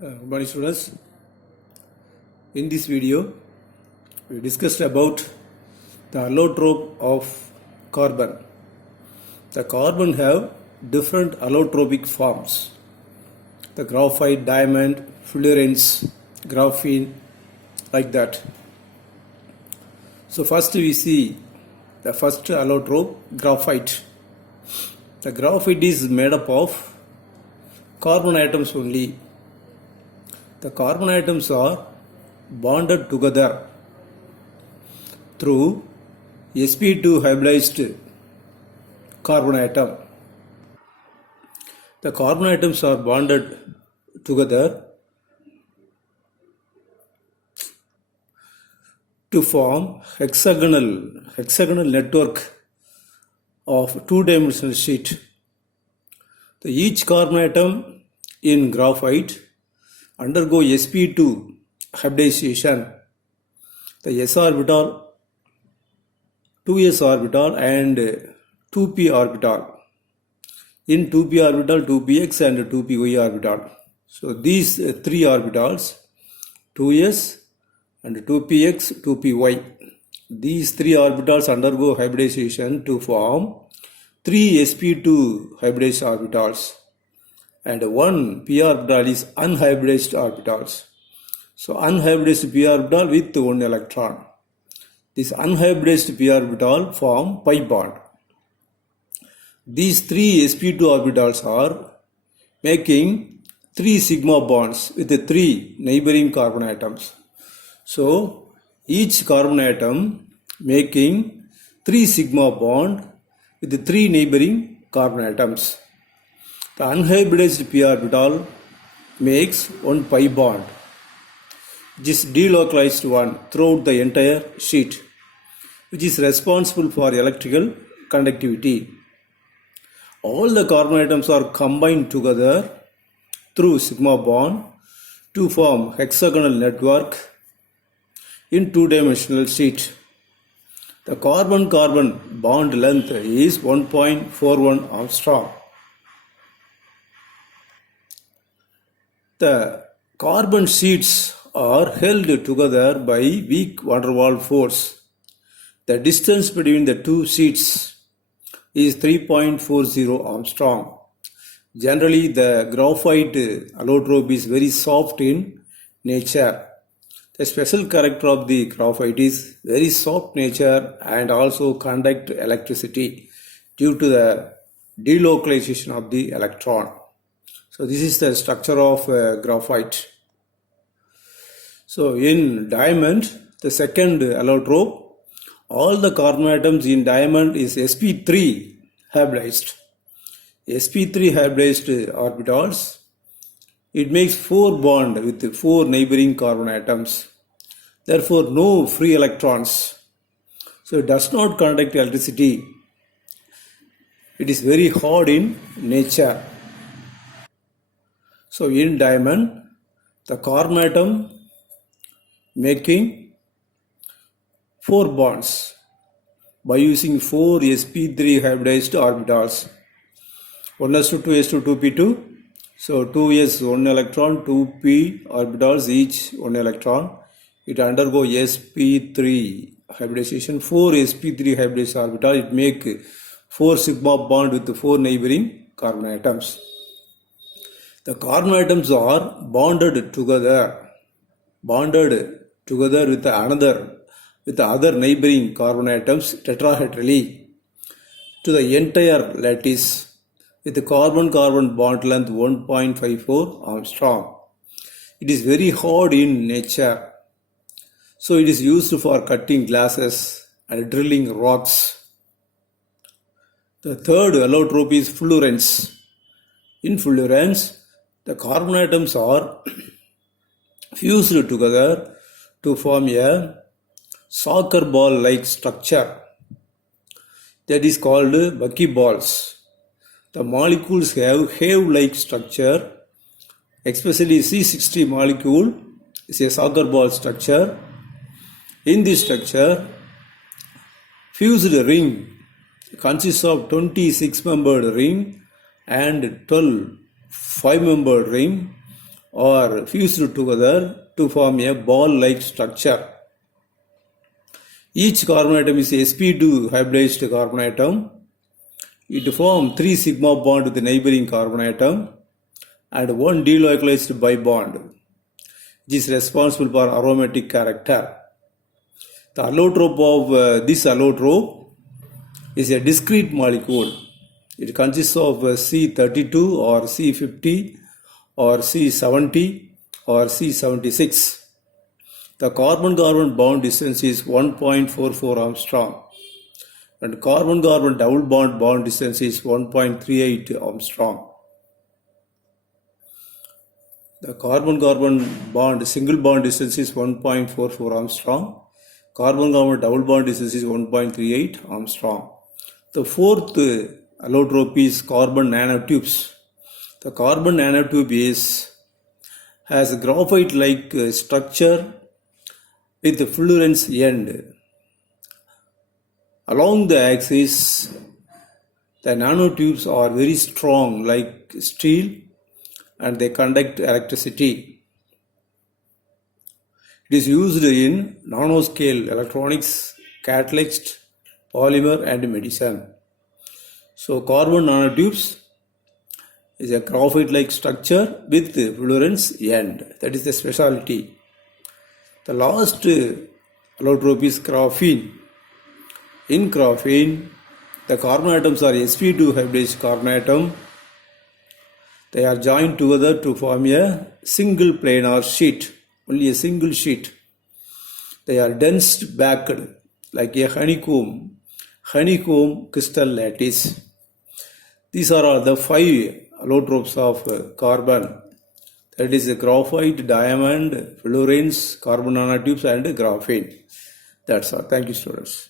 Good morning, students. In this video, we discussed about the allotrope of carbon. The carbon have different allotropic forms. The graphite, diamond, fullerenes, graphene, like that. So first we see the first allotrope, graphite. The graphite is made up of carbon atoms only. The carbon atoms are bonded together through sp2 hybridized carbon atom. The carbon atoms are bonded together to form hexagonal network of two-dimensional sheet. Each carbon atom in graphite undergo sp2 hybridization. The s orbital, 2s orbital and 2p orbital. In 2p orbital, 2px and 2py orbital. So these three orbitals, 2s and 2px, 2py, these three orbitals undergo hybridization to form three sp2 hybridized orbitals, and one p orbital is unhybridized orbitals. So unhybridized p orbital with one electron. This unhybridized p orbital form pi bond. These three sp2 orbitals are making three sigma bonds with the three neighboring carbon atoms. So each carbon atom making three sigma bond with the three neighboring carbon atoms. The unhybridized p orbital makes one pi bond, which is delocalized one throughout the entire sheet, which is responsible for electrical conductivity. All the carbon atoms are combined together through sigma bond to form hexagonal network in two-dimensional sheet. The carbon-carbon bond length is 1.41 Armstrong. The carbon sheets are held together by weak van der Waals force. The distance between the two sheets is 3.40 Armstrong. Generally, the graphite allotrope is very soft in nature. The special character of the graphite is very soft nature and also conduct electricity due to the delocalization of the electron. So this is the structure of graphite. So in diamond, the second allotrope, all the carbon atoms in diamond is sp3 hybridized. sp3 hybridized orbitals, it makes four bond with four neighboring carbon atoms. Therefore, no free electrons. So it does not conduct electricity. It is very hard in nature. So in diamond, the carbon atom making four bonds by using four sp3 hybridized orbitals. 1s2 2s2 2p2. So 2s 1 electron, 2p orbitals each 1 electron. It undergo sp3 hybridization. 4 sp3 hybridized orbital. It make 4 sigma bond with the 4 neighboring carbon atoms. The carbon atoms are bonded together with the other neighboring carbon atoms tetrahedrally to the entire lattice with the carbon-carbon bond length 1.54 Armstrong. It is very hard in nature. So it is used for cutting glasses and drilling rocks. The third allotrope is fullerenes. In fullerenes, the carbon atoms are fused together to form a soccer ball-like structure that is called buckyballs. The molecules have hair-like structure, especially C60 molecule is a soccer ball structure. In this structure, fused ring consists of 26-membered ring and 12 5-membered ring are fused together to form a ball-like structure. Each carbon atom is sp2 hybridized carbon atom. It forms 3 sigma bond with the neighboring carbon atom and 1 delocalized bibond, which is responsible for aromatic character. The allotrope of this allotrope is a discrete molecule. It consists of C32 or C50 or C70 or C76. The carbon-carbon bond distance is 1.44 Armstrong and carbon-carbon double bond distance is 1.38 Armstrong. The carbon-carbon bond single bond distance is 1.44 Armstrong. Carbon-carbon double bond distance is 1.38 Armstrong. The fourth allotrope is carbon nanotubes. The carbon nanotube has a graphite-like structure with the fluorescence end. Along the axis, the nanotubes are very strong like steel and they conduct electricity. It is used in nanoscale electronics, catalyst, polymer and medicine. So carbon nanotubes is a graphite-like structure with fluorescence end. That is the specialty. The last allotrope is graphene. In graphene, the carbon atoms are sp2 hybridized carbon atom. They are joined together to form a single planar sheet, only a single sheet. They are dense backed like a honeycomb crystal lattice. These are all the 5 allotropes of carbon. That is graphite, diamond, fluorines, carbon nanotubes and graphene. That's all. Thank you, students.